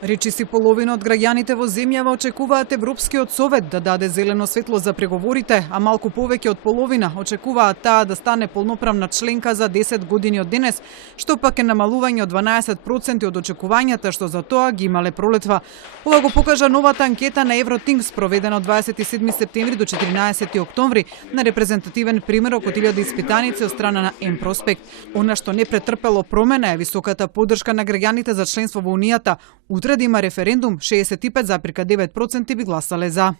Речиси половина од граѓаните во земјава очекуваат Европскиот совет да даде зелено светло за преговорите, а малку повеќе од половина очекуваат таа да стане полноправна членка за 10 години од денес, што пак е намалување од 12% од очекувањата што за тоа ги имале пролетва. Ова го покажа новата анкета на Евротинг спроведена од 27 септември до 14 октомври на репрезентативен примерок од 1000 испитаници од страна на М-Проспект. Она што не претрпело промена е високата поддршка на граѓаните за членство во Унијата. Утре да има референдум, 65,9% би гласале за.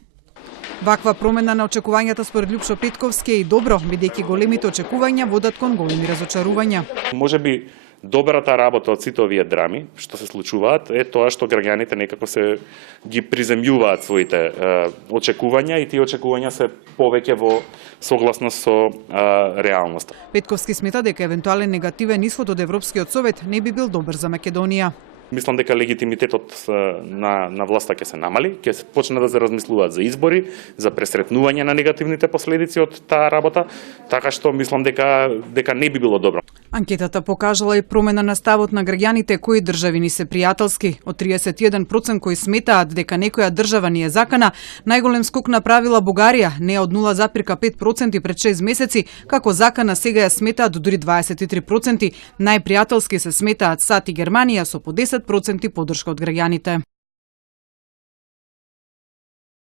Ваква промена на очекувањата според Лјупшо Петковски е и добро, бидејќи големите очекувања водат кон големи разочарувања. Можеби добрата работа од сите овие драми што се случуваат е тоа што граѓаните некако се ги приземјуваат своите очекувања и тие очекувања се повеќе во согласност со реалноста. Петковски смета дека евентуален негативен исход од Европскиот совет не би бил добар за Македонија. Мислам дека легитимитетот на власта ќе се намали, ќе се почне да се размислуваат за избори, за пресретнување на негативните последици од таа работа, така што мислам дека не би било добро. Анкетата покажала и промена на ставот на граѓаните кои држави ни се пријателски. Од 31% кои сметаат дека некоја држава ни е закана, најголем скок направила Бугарија, не од 0,5% пред 6 месеци, како закана сега ја сметаат дури 23%. Најпријателски се сметаат САД и Германија со по 10% поддршка од граѓаните.